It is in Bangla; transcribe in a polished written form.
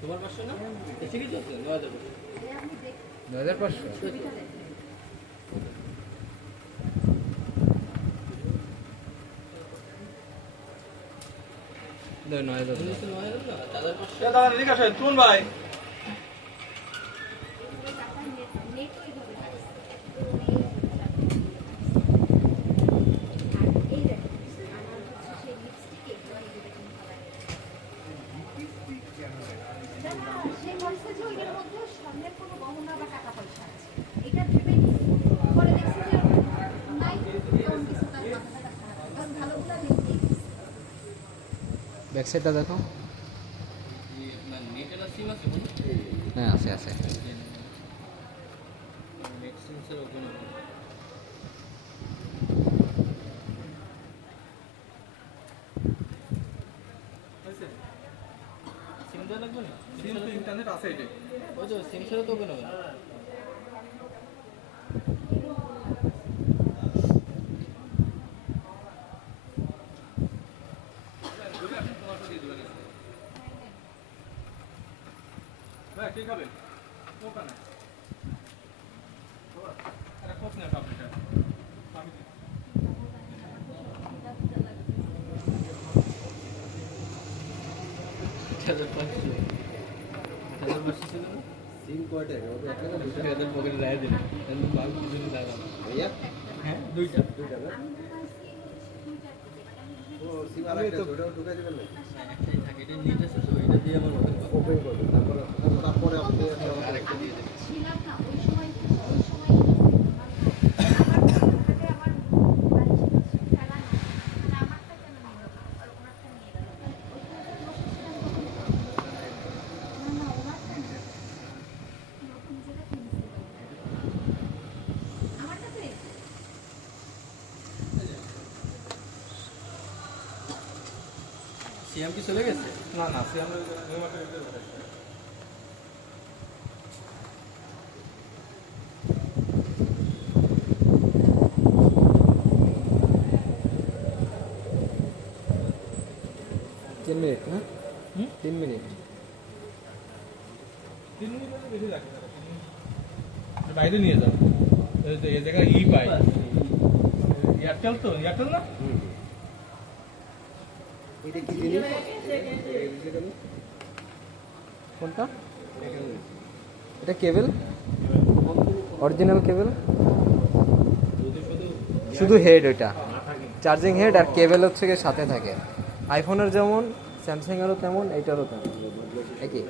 তোমার 500 না? এসে কি চলছে 9500 ভাই ব্যাক সাইডটা দেখো। হ্যাঁ আছে আছে। ইন্টারনেট আছে এটা ওই তো সিম ছাড়া তো ওপেন হবে না। ঠিক হবে ওখানে কোপ না আপনার সিম কয়টা ওটা একটা না দুটো এদের পকেটে রাখা দিন তাহলে বাল কিছু না দাঁড়াবে ভাইয়া। হ্যাঁ দুইটা না ও সিম আর একটা ওটাও ঢুকাই দিবেন না একটাই থাকে এটা নিট আছে তো এটা দিয়ে আমার ওপেন করব তারপরে আপনি আরেকটা দিয়ে দেবেন ছিলাম না ওই সময় সিএম কি চলে গেছে? না না সিএম নিউ মার্কেট তিন মিনিট না? 3 মিনিট বেশি লাগে বাইরে নিয়ে যাও এই জায়গায় ই পাই এয়ারটেল তো এয়ারটেল না এটা কি জিনিস? কোনটা? এটা কেবল, অরিজিনাল কেবল, শুধু হেড ওইটা চার্জিং হেড আর কেবল হচ্ছে গিয়ে সাথে থাকে। আইফোনের যেমন স্যামসাং এরও তেমন, এইটারও তেমন একই।